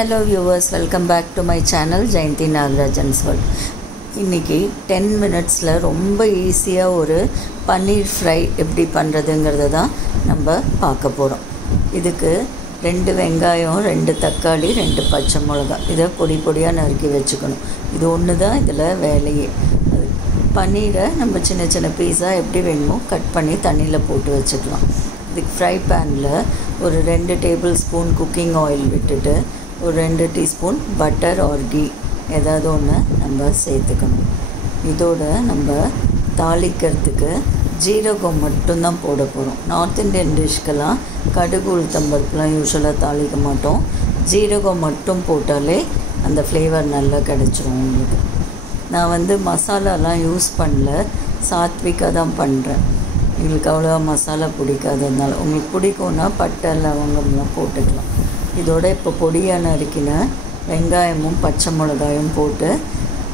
Hello viewers, welcome back to my channel Jayanti Nagarajan's World. இன்னைக்கு 10 minutesல ரொம்ப ஈஸியா ஒரு பன்னீர் ஃப்ரை எப்படி பண்றதுங்கறத தான் நம்ம பார்க்க போறோம். இதுக்கு 2 வெங்காயம், 2 தக்காளி, 2 பச்சை மிளகாய் இத பொடி பொடியா நறுக்கி வெச்சுக்கணும். இது ஒண்ணு தான் இதுல வேலையே. பன்னீரை நம்ம சின்ன சின்ன பீஸா எப்படி வேணுமோ கட் பண்ணி தண்ணில போட்டு வெச்சுக்கலாம். இதுக்கு ஃப்ரை panல ஒரு 2 டேபிள்ஸ்பூன் குக்கிங் ஆயில் விட்டுட்டு ஒரு 2 டீஸ்பூன் பட்டர் ஆர் கீ ஏதாவது ஒன்று நம்ம சேர்த்துக்கணும். இதோட நம்ம தாளிக்கிறதுக்கு ஜீரகம் மட்டும்தான் போட போகிறோம். நார்த் இந்தியன் டிஷ்க்கெல்லாம் கடுகு உளுத்தம்பருப்புலாம் யூஸ்வலாக தாளிக்க மாட்டோம். ஜீரகம் மட்டும் போட்டாலே அந்த ஃப்ளேவர் நல்லா கிடச்சிரும் உங்களுக்கு. நான் மசாலாலாம் யூஸ் பண்ணல, சாத்விக்காக தான் பண்ணுறேன். எங்களுக்கு அவ்வளோவா மசாலா பிடிக்காததுனால, உங்களுக்கு பிடிக்கும்னா பட்டை லவங்கம்லாம் போட்டுக்கலாம். இதோட இப்போ பொடியாக நறுக்கின வெங்காயமும் பச்சை மிளகாயும் போட்டு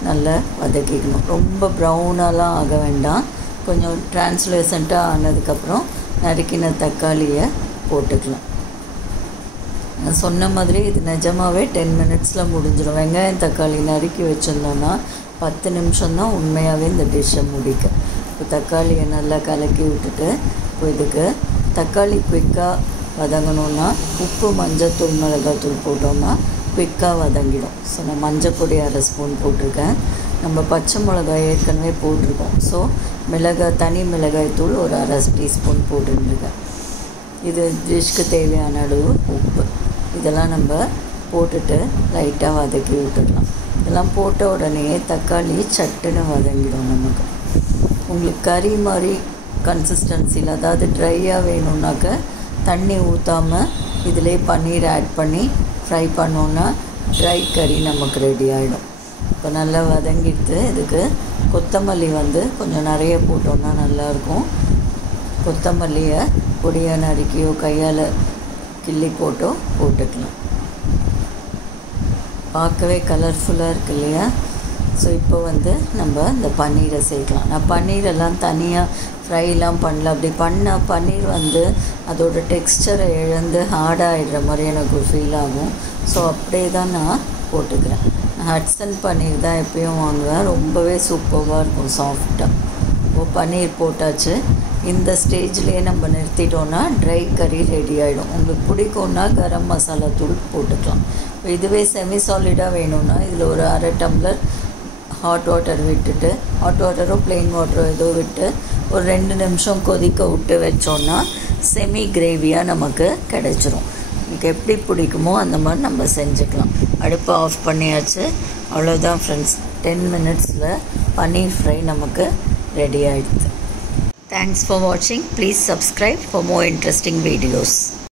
நல்லா வதக்கிக்கணும். ரொம்ப ப்ரௌனாலாம் ஆக வேண்டாம். கொஞ்சம் டிரான்ஸ்லேசண்ட்டாக ஆனதுக்கப்புறம் நறுக்கின தக்காளியை போட்டுக்கலாம். நான் சொன்ன மாதிரி இது நிஜமாகவே 10 மினிட்ஸில் முடிஞ்சிடும். வெங்காயம் தக்காளி நறுக்கி வச்சுருந்தோன்னா 10 நிமிஷம்தான் உண்மையாகவே இந்த டிஷ்ஷை முடிக்க. இப்போ தக்காளியை நல்லா கலக்கி விட்டுட்டு இப்போ இதுக்கு தக்காளி குயிக்காக வதங்கணுன்னா உப்பு, மஞ்சத்தூள், மிளகாத்தூள் போட்டோம்னா குயிக்காக வதங்கிடும். ஸோ நான் மஞ்சள் பொடி 1/2 ஸ்பூன் போட்டிருக்கேன். நம்ம பச்சை மிளகாய் ஏற்கனவே போட்டிருக்கோம். ஸோ தனி மிளகாய் தூள் ஒரு 1/2 டீஸ்பூன் போட்டுருக்கேன். இது டிஷ்க்கு தேவையான அளவு உப்பு இதெல்லாம் நம்ம போட்டுட்டு லைட்டாக வதக்கி விட்டுடலாம். இதெல்லாம் போட்ட உடனே தக்காளி சட்டுன்னு வதங்கிடும். நமக்கு உங்களுக்கு கறி மாதிரி கன்சிஸ்டன்சியில், அதாவது ட்ரையாக வேணும்னாக்க தண்ணி ஊற்றாமல் இதிலே பன்னீர் ஆட் பண்ணி ஃப்ரை பண்ணோன்னா ட்ரை கறி நமக்கு ரெடி ஆகிடும். இப்போ நல்லா வதங்கிட்டு இதுக்கு கொத்தமல்லி கொஞ்சம் நிறைய போட்டோன்னா நல்லாயிருக்கும். கொத்தமல்லியை பொடியாக நறுக்கியோ கையால் கிள்ளி போட்டோ போட்டுக்கலாம். பார்க்கவே கலர்ஃபுல்லாக இருக்கு இல்லையா? ஸோ இப்போ நம்ம இந்த பன்னீரை சேர்க்கலாம். நான் பன்னீரெல்லாம் தனியாக ஃப்ரைலாம் பண்ணல. அப்படி பண்ணால் பன்னீர் அதோட டெக்ஸ்சரை இழந்து ஹார்டாகிடுற மாதிரி எனக்கு ஒரு ஃபீல் ஆகும். ஸோ அப்படியே தான் நான் போட்டுக்கிறேன். ஹட்சன் பன்னீர் தான் எப்பயும் வாங்குவேன். ரொம்பவே சூப்பராக இருக்கும், சாஃப்டாக. இப்போ பன்னீர் போட்டாச்சு. இந்த ஸ்டேஜ்லேயே நம்ம நிறுத்திட்டோன்னா ட்ரை கறி ரெடி ஆகிடும். உங்களுக்கு பிடிக்கும்னா கரம் மசாலா தூள் போட்டுக்கலாம். இதுவே செமி சாலிடாக வேணும்னா இதில் ஒரு 1/2 டம்ளர் ஹாட் வாட்டர் விட்டுட்டு, ஹாட் வாட்டரோ ப்ளெயின் வாட்டரோ ஏதோ விட்டு ஒரு 2 நிமிஷம் கொதிக்க விட்டு வச்சோன்னா செமி கிரேவியாக நமக்கு கிடச்சிரும். உங்களுக்கு எப்படி பிடிக்குமோ அந்த மாதிரி நம்ம செஞ்சுக்கலாம். அடுப்பை ஆஃப் பண்ணியாச்சு. அவ்வளோதான் ஃப்ரெண்ட்ஸ், 10 மினிட்ஸில் பன்னீர் ஃப்ரை நமக்கு ரெடி ஆகிடுது. Thanks for watching. Please subscribe for more interesting videos.